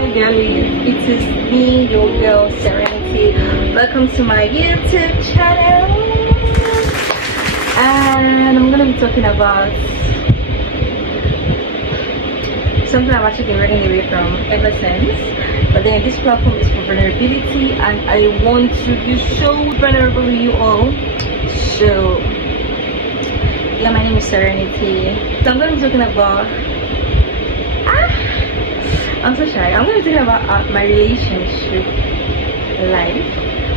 Hi girlies, it is me, your girl Serenity. Welcome to my YouTube channel. And I'm gonna be talking about something I've actually been running away from ever since. But then this platform is for vulnerability and I want to be so vulnerable with you all. So yeah, my name is Serenity. So I'm gonna be talking about I'm so shy. I'm going to talk about my relationship life.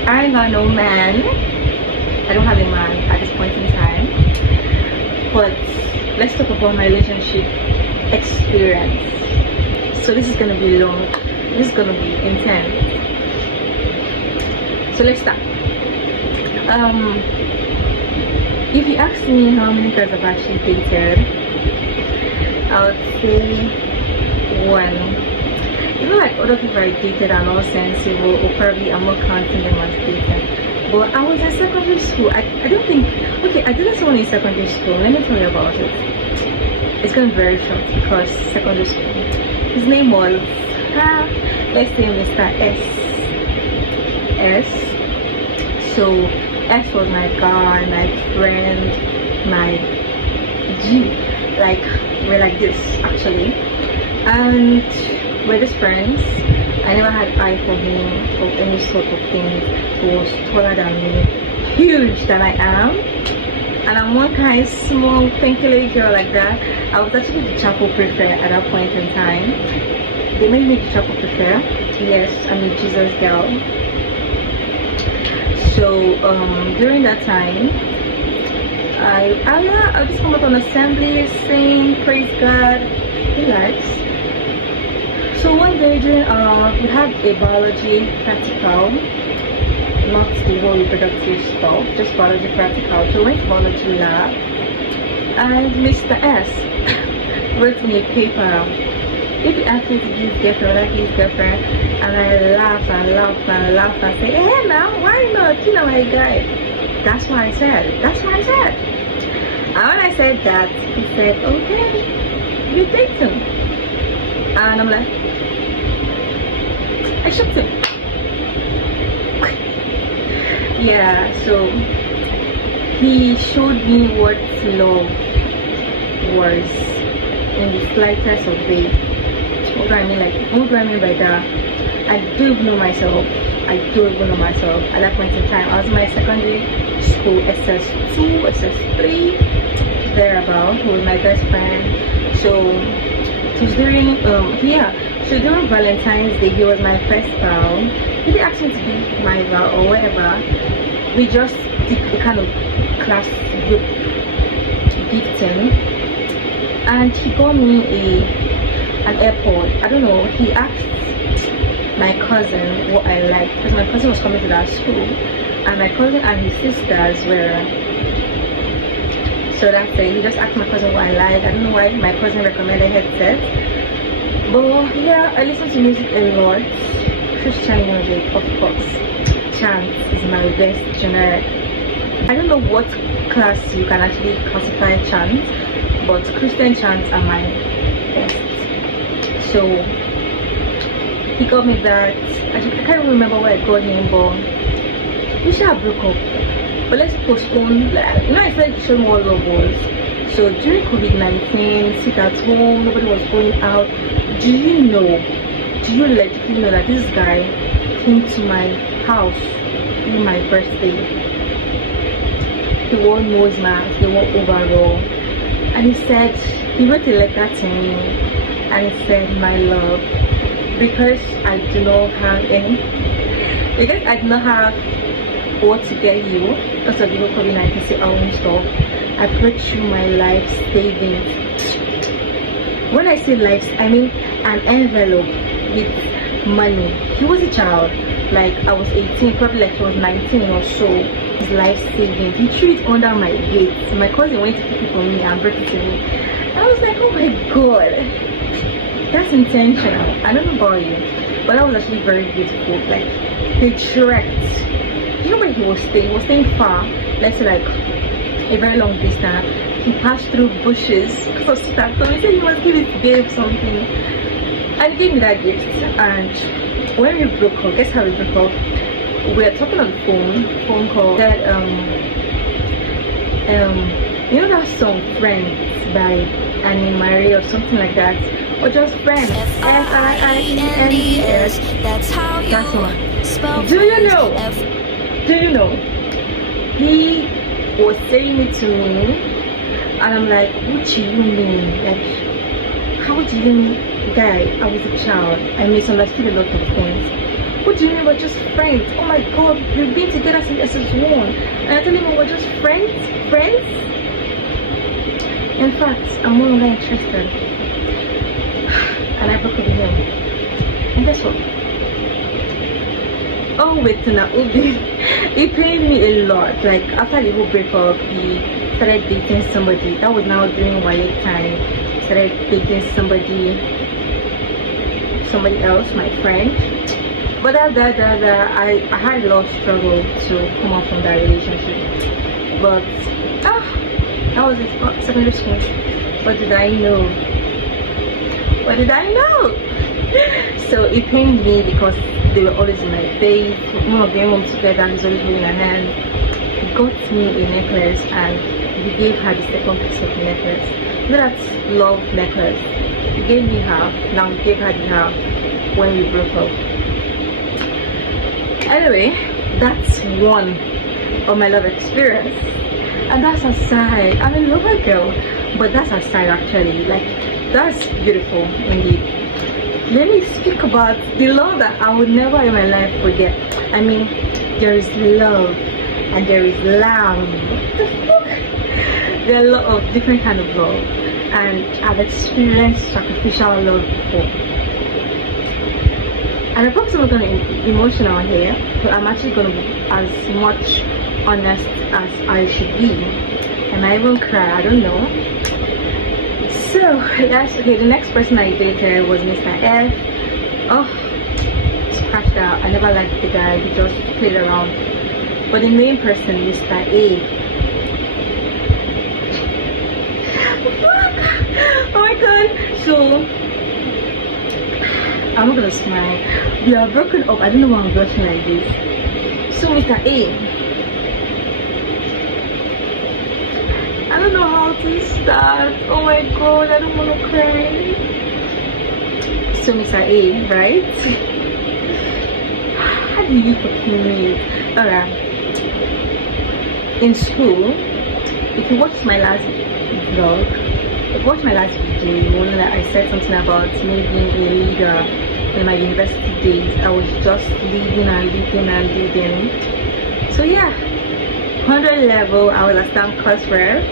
I ain't got no man. I don't have a man at this point in time. But let's talk about my relationship experience. So this is going to be long. This is going to be intense. So let's start. If you ask me how many girls I've actually dated, I would say one. Even like other people I dated are not sensible, or probably I'm not counting them as dating. But I was in secondary school. I don't think, okay, I dated someone in secondary school. Let me tell you about it. It's going to be very short because secondary school. His name was, let's say Mr. S. So S was my guy, my friend, my G. Like, we're like this actually. And we're just friends. I never had eye for him or any sort of thing. He was taller than me, huge than I am, and I'm one kind of small, pinky girl like that. I was actually the chapel prefect at that point in time. They made me the chapel prefect. Yes, I'm a Jesus girl. So during that time, I just come up on assembly, sing, praise God, relax. So one day during we had a biology practical, not the whole reproductive stuff, just biology practical. So we went to biology lab and Mr. S wrote me a paper. If you ask me to give girlfriend, I give girlfriend, and I laughed and laughed and laughed and said, hey now, why not? You know my guy. That's what I said. That's what I said. And when I said that, he said, okay, you date him. And I'm like, I shocked him. Yeah, so he showed me what love was in the slightest of ways. What do I mean? Like, what do I mean by that? I don't even know myself. I don't even know myself at that point in time. I was in my secondary school, SS2, SS3, thereabout, with my best friend. So it was during so during Valentine's Day, he was my first pal. He didn't ask me to be my val or whatever. We just did a kind of class group gifting, and he got me an airpod. I don't know. He asked my cousin what I liked because my cousin was coming to that school, and my cousin and his sisters were. So that's it. He just asked my cousin what I liked. I don't know why my cousin recommended headset. But yeah, I listen to music a lot. Christian music, of course. Chant is my best genre. I don't know what class you can actually classify chant, but Christian chants are my best. So he got me that. I can't remember where I got him, but we should have broke up. But let's postpone. You know, I said to show me what love was. So during COVID-19, sit at home, nobody was going out. Do you legitimately know that this guy came to my house on my birthday? He wore nose mask, he wore overall, and he said, he wrote a letter to me, and he said, my love, because I do not have what to get you because of the COVID-19 stuff, I put you my life savings. When I say life, I mean an envelope with money. He was a child, like I was 18, probably like he was 19 or so. His life savings, he threw it under my gate. My cousin went to pick it from me and brought it to me. I was like, oh my god, that's intentional. I don't know about you, but that was actually very beautiful. Like, he trekked. You know where he was staying? He was staying far, let's say like a very long distance. He passed through bushes because of stuff. So he said he must give his babe something. And he gave me that gift. And when we broke up, guess how we broke up? We were talking on the phone call. That you know that song Friends by Annie Marie or something like that, or just Friends, Friends. That's one. Do you know he was saying it to me, and I'm like, what do you mean? Like, how do you mean? Guy, I was a child, I misunderstood a lot of things. What do you mean we're just friends? Oh my god, we've been together since SS1, and I told him we're just friends? In fact, I'm no longer interested. And I broke up with him. And guess what? Oh wait, now he paid me a lot. Like after the whole breakup, he started dating somebody. That was now during YA time. He started dating somebody else, my friend. But I had a lot of struggle to come out from that relationship. But that was it. Secondary school. What did I know? So it pained me because they were always in my face. One of them home together, he's always holding her hand. He got me a necklace and he gave her the second piece of the necklace. That's love necklace. He gave me half, now he gave her the half when we broke up. Anyway, that's one of my love experience. And that's aside. I'm a lover girl, but that's aside actually. Like, that's beautiful indeed. Let me speak about the love that I would never in my life forget. I mean, there is love and there is love. There are a lot of different kind of love, and I've experienced sacrificial love before. And I promise I'm not going to be emotional here, but I'm actually going to be as much honest as I should be. And I won't cry, I don't know. So, the next person I dated was Mr. F. Oh, scratch that. I never liked the guy, he just played around. But the main person, Mr. A. Oh my god. So, I'm not gonna smile. We are broken up. I don't know why I'm blushing like this. So, Mr. A. I don't know how to start. Oh my god, I don't want to cry. So Mr. A, right? How do you fucking meet? Alright. In school, if you watch my last vlog, if you watch my last video, you know that I said something about me being a leader in my university days. I was just leading. So yeah, 100 level, I was a stamp course rep.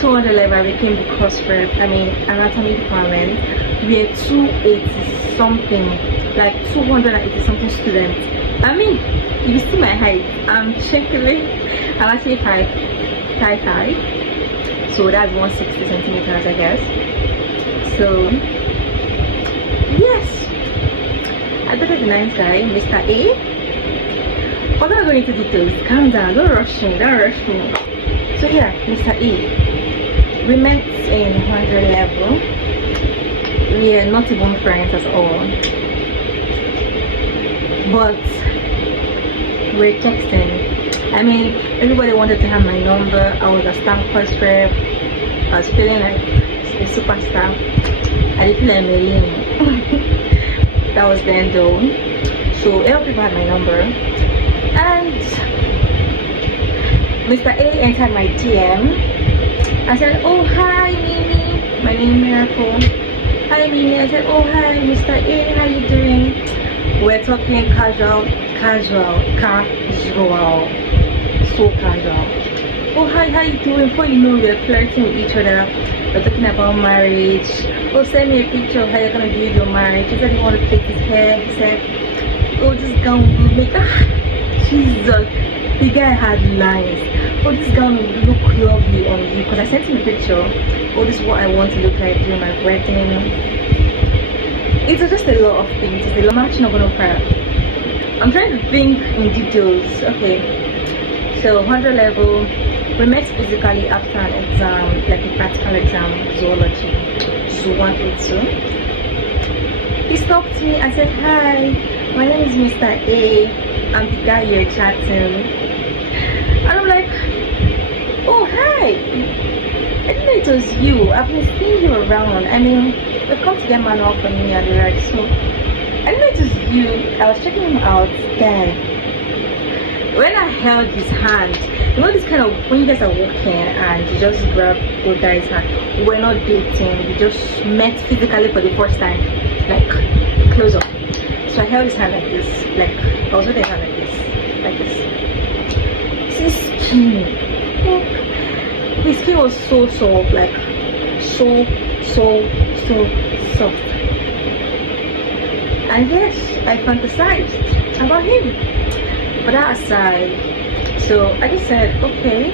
200 level, I became the course rep. I mean, anatomy department. We are 280 something, like 280 something students. I mean, if you see my height, I'm shakily. I'm actually 5'5", so that's 160 centimeters, I guess. So yes, I dated a nice guy, Mr. A. But I'm not going into details. Calm down, don't rush me. So yeah, Mr. A. We met in 100 level. We are not even friends at all, but we're texting. I mean, everybody wanted to have my number. I was a stamp course rep. I was feeling like a superstar. I didn't feel like Merlin. That was then though. So a lot of people had my number, and Mr. A entered my DM. I said, oh hi Mimi, my name is Miracle. Hi Mimi. I said, oh hi Mr. A, how you doing? We're talking casual, so casual. Oh hi, how you doing? Before you know, we're flirting with each other. We're talking about marriage. Oh, send me a picture of how you're gonna do your marriage. He said he wanted to take his hair. He said, oh, this gown will make Jesus. The guy had lines. Oh, this gown will look lovely on you, because I sent him a picture. Oh, this is what I want to look like during my wedding. It's just a lot of things. It's a lot. I'm actually not gonna cry. I'm trying to think in details. Okay, so 100 level, We met physically after an exam, like a practical exam, zoology, Zoo 182. He stopped me and said, "Hi, my name is Mr. A. I'm the guy you're chatting." And I'm like, "Oh, hi. I didn't know it was you. I've been seeing you around. I mean, we've come to get manual from me and the rest, so I didn't know it was you. I was checking him out then." When I held his hand, you know this kind of, when you guys are walking and you just grab your guy's hand, we're not dating, we just met physically for the first time, like close up. So I held his hand like this, like I was holding his hand like this. His skin, his skin was so soft, like so soft. And yes, I fantasized about him. But that aside, so I just said, "Okay,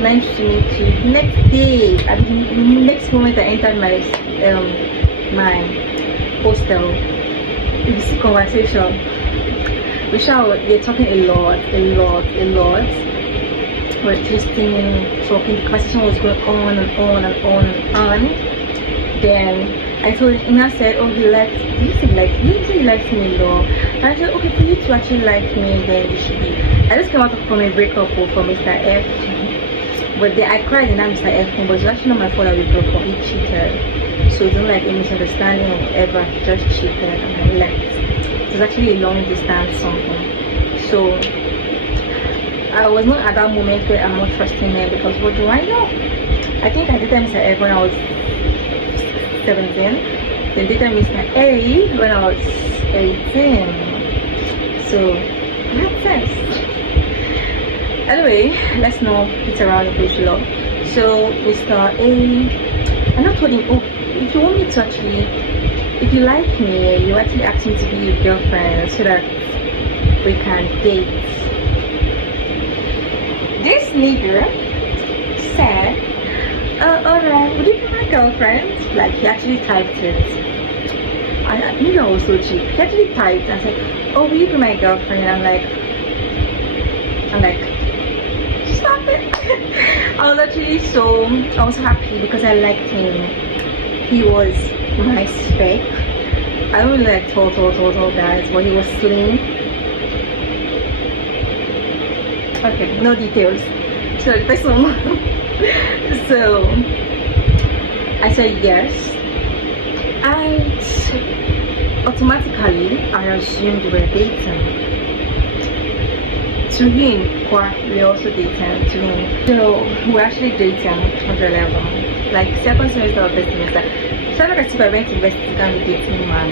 nice to meet you." Next day, I mean, next moment I entered my hostel, we see conversation. We're talking a lot. We're listening, talking. The conversation was going on and on. Then I told him, and I said, "Oh, he likes me a lot." And I said, "Okay, for you to actually like me, then you should be." I just came out from a breakup from Mr. F. But then I cried in that Mr. F, but it's actually not my fault that we broke up. He cheated. So it's not like a misunderstanding or whatever. He just cheated and I left. It was actually a long distance something. So I was not at that moment where I'm not trusting him, because what do I know? I think I dated Mr. F when I was 17. Then dated Mr. A when I was 18. So it had sense. Anyway, let's not beat around the bush long. So Mr. A, and I told him, "Oh, if you want me to actually, if you like me, you actually ask me to be your girlfriend so that we can date." This nigga said, "Alright, would you be my girlfriend?" Like, he actually typed it. I knew I was so cheap. He actually typed and said, "Oh, will you be my girlfriend?" I'm like, stop it. I was happy because I liked him. He was my spec. I don't really like tall guys, but he was slim. Okay, no details. So the first one. So I said yes, and automatically I assumed we were dating. To him, we also dating. To him, so we're actually dating 111. Like second semester of first semester. So I look as if I went to university to be dating man.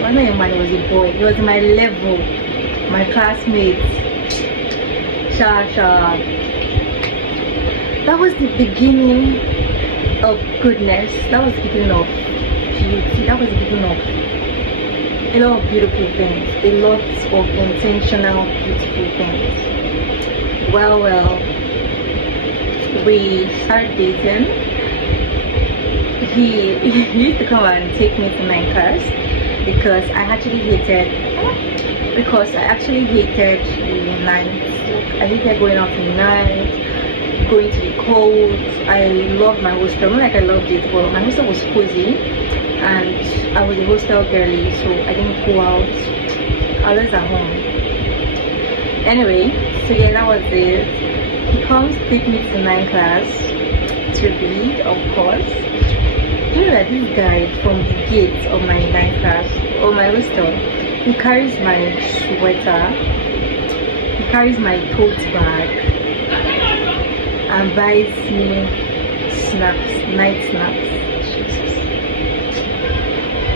Well, not a man, he was a boy. He was my level, my classmate. Sha. That was the beginning of goodness. That was the beginning of beauty. That was the beginning of a lot of beautiful things. A lot of intentional, beautiful things. Well, we started dating. He used to come and take me to my class because I actually hated the night. I hated going out in the night, going to the cold. I loved my hostel. Not like I loved it, but my hostel was cozy and I was a hostel girly, so I didn't go out. I was at home. Anyway, so yeah, that was it. He comes to take me to my class to read, of course. You know that this guy from the gate of my night class or my hostel, he carries my sweater, he carries my tote bag and buys me snacks, night snacks. Jesus.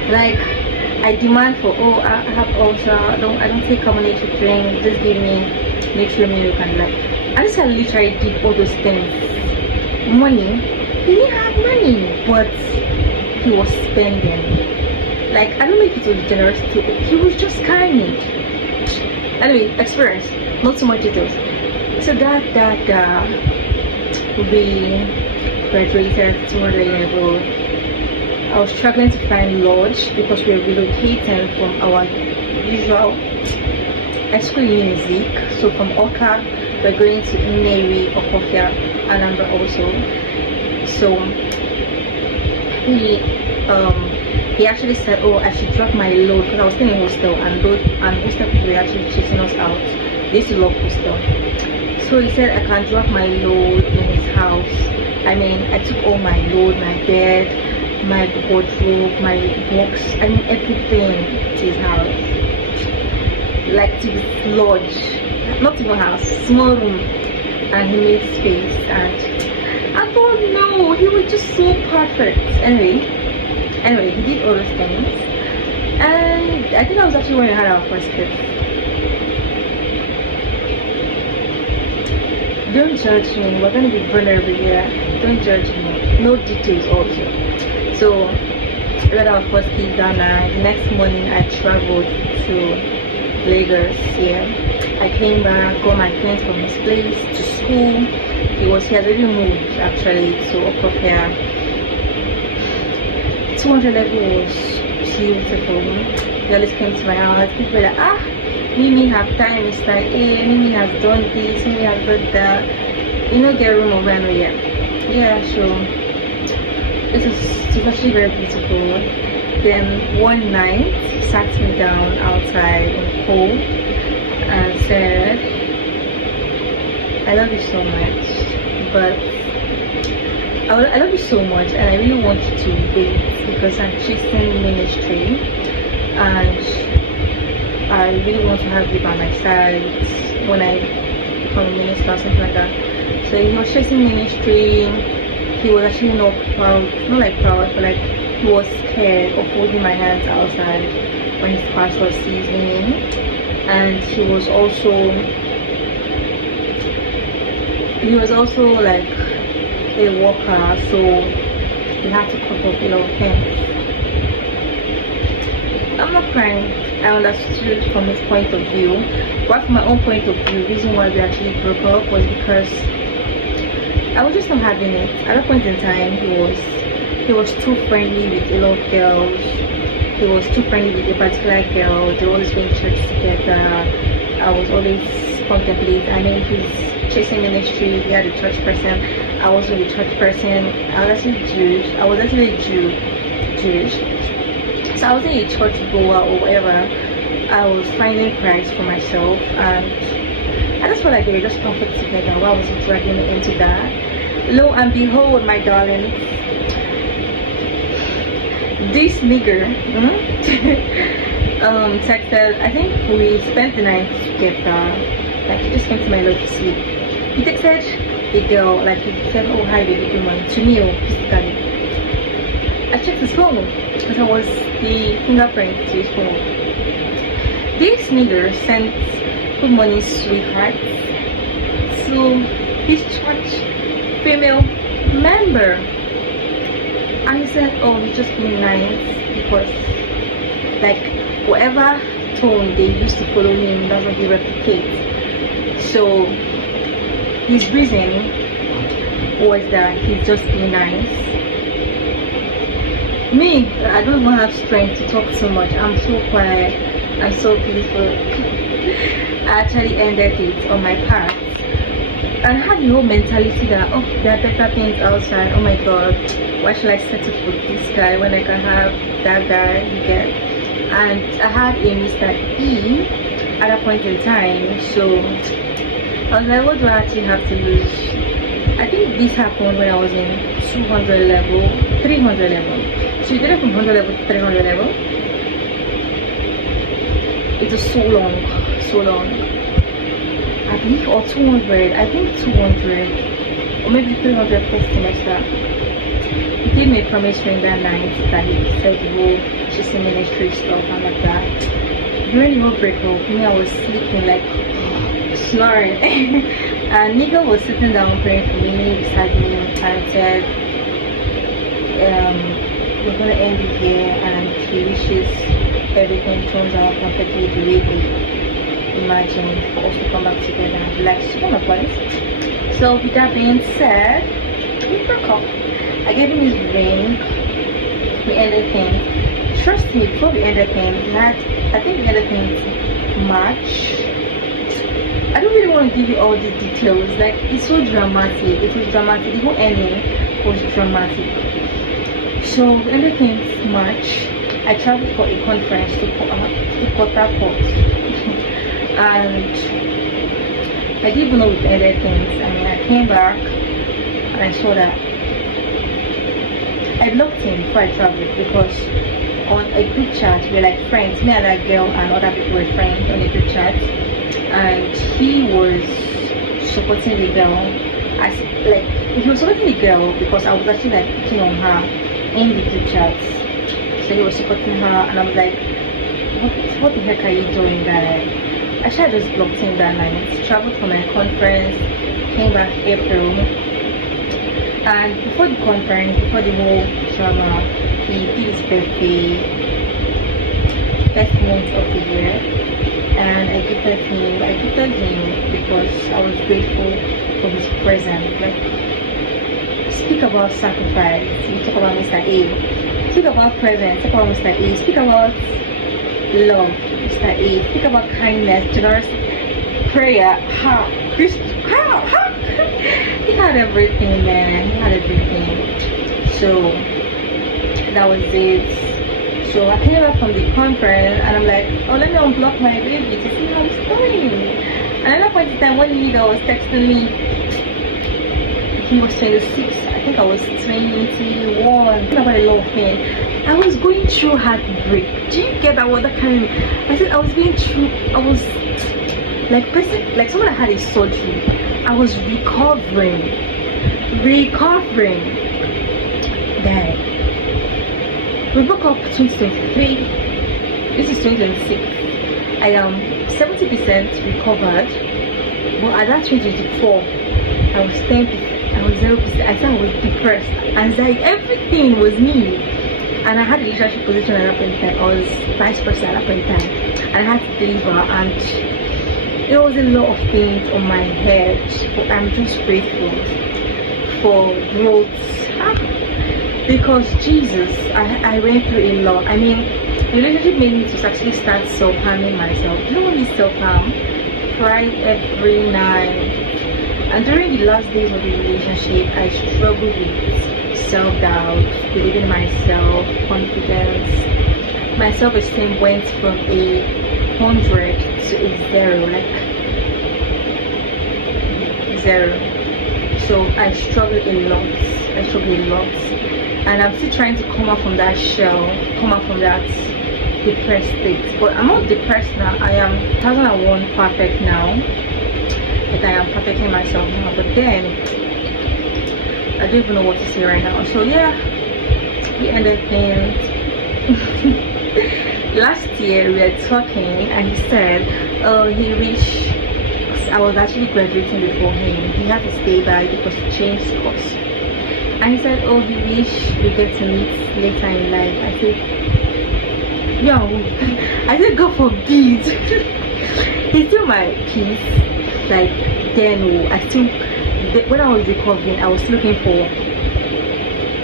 Like, I demand for, "Oh, I have ulcer, I don't take carbonated drink, just give me natural milk," and like, I just literally did all those things. Money, he didn't have money, but he was spending. Like, I don't know if it was generosity, he was just kind. Anyway, experience, not so much details. So that we graduated 200 level. I was struggling to find lodge because we were relocating from our usual school in Zik. So from Oka, we're going to Nnewi or Kofia. Anambra also. So he actually said, oh, I should drop my load, because I was staying in hostel, and hostel people were actually chasing us out. They used to love hostel. So he said I can drop my load in his house. I mean, I took all my load, my bed, my wardrobe, my box, I mean everything to his house. Like to his lodge. Not even house, small room. And he made space, and I thought, no, he was just so perfect. Anyway, he did all those things, and I think I was actually when we had our first kiss. Don't judge me, we're going to be vulnerable here. Don't judge me. No details also. So we had our first kiss that night. The next morning I traveled to Lagos. Yeah, I came back, got my friends from his place to school. He has already moved actually to Okofia. 200 level was beautiful. He always came to my house. People were like, Mimi have time, Mr. A, Mimi has done this, Mimi has done that. You know, get room over and yeah. Yeah, so it was actually very beautiful. Then one night he sat me down outside in the cold and said, I love you so much, but I love you so much, and I really want you to wait, because I'm chasing ministry, and I really want to have you by my side when I become a minister or something like that. So he was chasing ministry. He was actually not proud, not like proud, but like he was scared of holding my hands outside when his pastor sees me. And he was also like a worker, so he had to cut off a lot of things. I'm not crying. I understood from his point of view, but from my own point of view, the reason why we actually broke up was because I was just not having it. At that point in time, he was too friendly with a lot of girls. He was too friendly with a particular girl. They were always going to church together. I was always contemplating. I mean, he's chasing ministry. He had a church person. I was with a church person. I was actually Jewish. Jewish. So I wasn't a church goer or whatever. I was finding Christ for myself, and I just felt like they were just perfect together. Why was it dragging me into that? Lo and behold, my darlings, this nigger texted. I think we spent the night together. Like, he just came to my lodge to sleep. He texted a girl, like he said, oh hi baby, good morning, to me physically. I checked his phone, because I was the fingerprint to his phone. This nigger sent good morning sweetheart to his church female member, and he said, oh, he's just being nice, because like whatever tone they used to follow him, that's what he replicates. So his reason was that he's just being nice. Me, I don't even have strength to talk so much. I'm so quiet. I'm so peaceful. I actually ended it on my part. I had no mentality that, oh, there are better things outside. Oh my god, why should I settle for this guy when I can have that guy again? And I had a Mr. E at that point in time. So I was like, what do I actually have to lose? I think this happened when I was in 200 level, 300 level. So you did it from 100 level to 300 level. It was so long. I think, or 200, I think 200, or maybe 300 first semester. He gave me a promise ring that night that he said he will just in ministry stuff and like that. During the whole breakup, me, I was sleeping like snoring. And nigga was sitting down praying for me beside me and said, we're gonna end it here, and he wishes everything turns out perfectly the way we imagine for us to come back together and be like super nice. So with that being said, we broke up. I gave him his ring. We ended things. Trust me, before we ended things, I think we ended things March. I I don't really want to give you all the details. Like, it's so dramatic. It was dramatic. The whole ending was dramatic. So the ending came March. I traveled for a conference to Port Harcourt, and I didn't even know with the ended things. And I came back and I saw that I blocked him before I traveled, because on a group chat we're like friends. Me and that girl and other people were friends on a group chat, and he was supporting the girl as like he was supporting the girl because I was actually like picking on her in the group chat. So he was supporting her, and I'm like, what the heck are you doing, guy? Actually, I just blocked him that night. Traveled for my conference, came back April, and before the conference, before the whole drama, he did his birthday, first month of the year, and I gifted him because I was grateful for his presence. Like, speak about sacrifice. You talk about Mr. A. Speak about presence. Speak about Mr. A. Speak about love, Mr. A. Speak about kindness, generous prayer. How? He had everything, man. He had everything. So that was it. So I came back from the conference and I'm like, oh, let me unblock my baby to see how it's going. And at that point in time, when Liga was texting me, he was 26. I think I was 21. About a lot of things. I was going through heartbreak. Do you get that? What that kind of? I said I was going through. I was like someone that had a surgery. I was recovering. Then we broke up 2023. This is 2026. I am 70% recovered, but at that 2024, I was 10%. I was 0%. I said I was depressed, anxiety, everything was me. And I had a leadership position at that point in time. I was vice president at that point in time, and I had to deliver, and there was a lot of things on my head. But I'm just grateful for growth, because Jesus, I went through a lot. I mean, the relationship made me to actually start self-harming myself. You know what is self-harm? Cry every night. And during the last days of the relationship, I struggled with self-doubt, believing in myself, confidence. My self-esteem went from a 100 to a 0, like 0. So I struggled a lot. And I'm still trying to come out from that shell, come out from that depressed state. But I'm not depressed now. I am 1001 perfect now. Like, I am protecting myself now, but then I don't even know what to say right now. So yeah, we ended things. Last year we were talking and he said, oh, he wished I was actually graduating before him. He had to stay back because he changed course. And he said, oh, he wish we get to meet later in life. I said, yo, I said, God forbid. He's still my peace. Like, then when I was recovering, I was looking for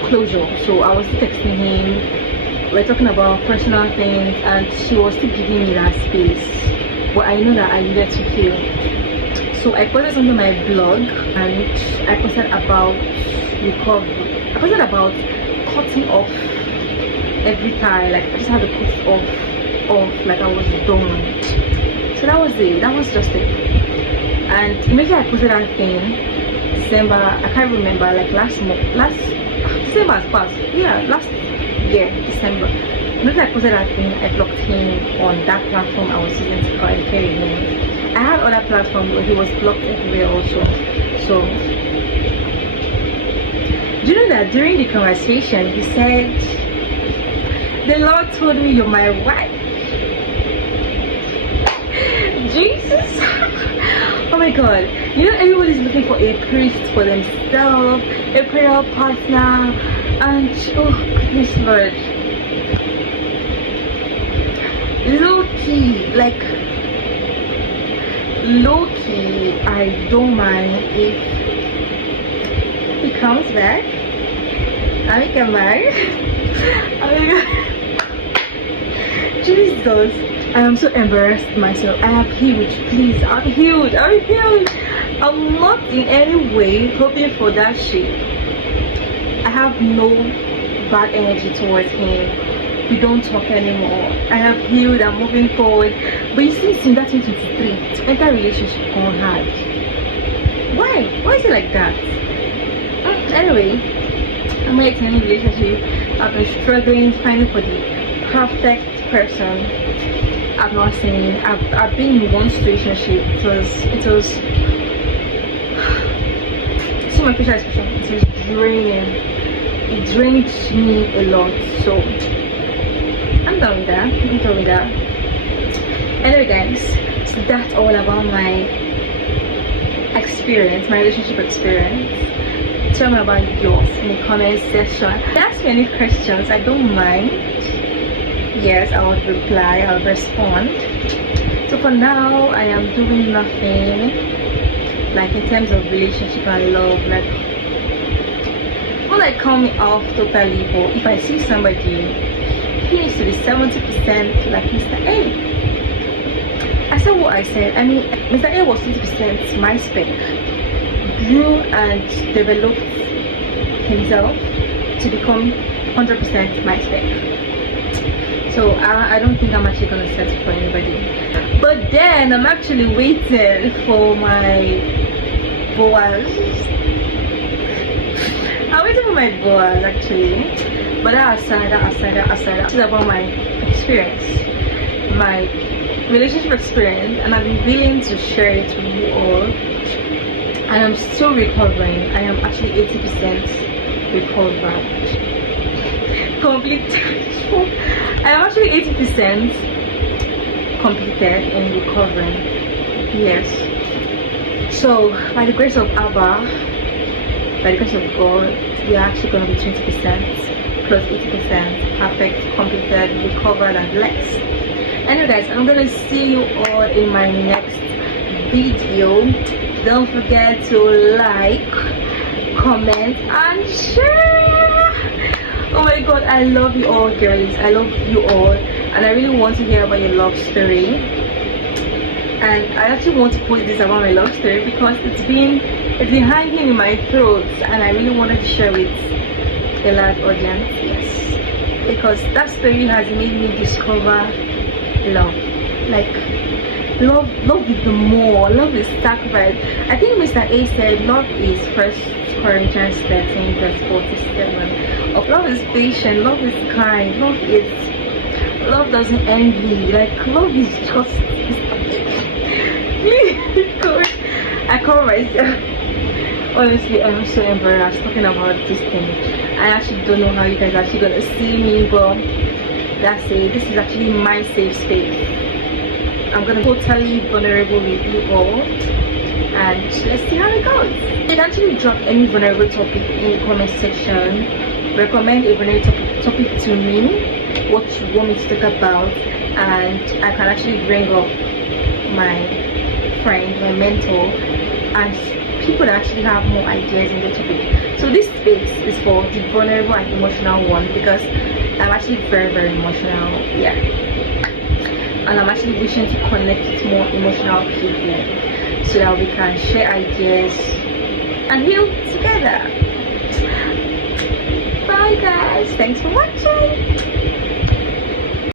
closure. So I was texting him, we're talking about personal things, and he was still giving me that space. But I know that I needed to heal. So I posted something on my blog, and I posted about recovery. I posted about cutting off every tie. Like, I just had to cut it off, like I was done. So that was it. That was just it. And immediately I posted that thing, December, I can't remember, like December has passed. Yeah, last year, December. Immediately I posted that thing, I blocked him on that platform I was using to carry him. I had other platforms, but he was blocked everywhere also. So, do you know that during the conversation, he said, the Lord told me you're my wife. Jesus. Oh my God, you know, everybody's looking for a priest for themselves, a prayer partner, and oh goodness Lord, low-key, I don't mind if he comes back and we can marry. Oh my God. Jesus, I am so embarrassed myself. I have healed. Please, I'm healed. I'm healed. I'm not in any way hoping for that shit. I have no bad energy towards him. We don't talk anymore. I have healed. I'm moving forward. But you see, since that 2023, enter relationship gone hard. Why? Why is it like that? Anyway, I'm not in any relationship. I've been struggling finding for the perfect person. I've not seen. I've been in one situationship. It was see my facial expression. It was draining. It drained me a lot. So I'm done with that. I'm done with that. Anyway, guys, so that's all about my experience, my relationship experience. Tell me about yours in the comment section. Ask me any questions. I don't mind. Yes, I would reply. I'll respond. So for now, I am doing nothing. Like in terms of relationship and love, like will like call me off totally. But if I see somebody, he needs to be 70% like Mr. A. I said what I said. I mean, Mr. A was 20% my spec. Grew and developed himself to become 100% my spec. So I don't think I'm actually gonna settle for anybody. But then I'm actually waiting for my Boaz. I'm waiting for my Boaz actually. But that aside. This is about my experience, my relationship experience, and I've been willing to share it with you all. And I'm still recovering. I am actually 80% recovered. Complete. I am actually 80% completed in recovering. Yes. So by the grace of Abba, by the grace of God, we are actually going to be 20% plus 80% perfect, completed, recovered, and blessed. Anyway, guys, I'm gonna see you all in my next video. Don't forget to like, comment, and share. Oh my god, I love you all, girlies. I love you all, and I really want to hear about your love story. And I actually want to post this about my love story because it's been hanging in my throat, and I really wanted to share with a large audience. Yes, because that story has made me discover love. Like love is the more. Love is sacrifice. I think Mr. A said love is 1 Corinthians 13 verse 47. Love is patient, love is kind, love doesn't envy. Like love is just God, I call myself. Honestly, I'm so embarrassed talking about this thing. I actually don't know how you guys are actually gonna see me, but that's it. This is actually my safe space. I'm gonna be totally vulnerable with you all, and let's see how it goes. You can actually drop any vulnerable topic in the comment section. Recommend a vulnerable topic to me, what you want me to talk about, and I can actually bring up my friend, my mentor, and people that actually have more ideas in the topic. So this space is for the vulnerable and emotional one, because I'm actually very emotional. Yeah, and I'm actually wishing to connect with more emotional people so that we can share ideas and heal together. Bye guys, thanks for watching.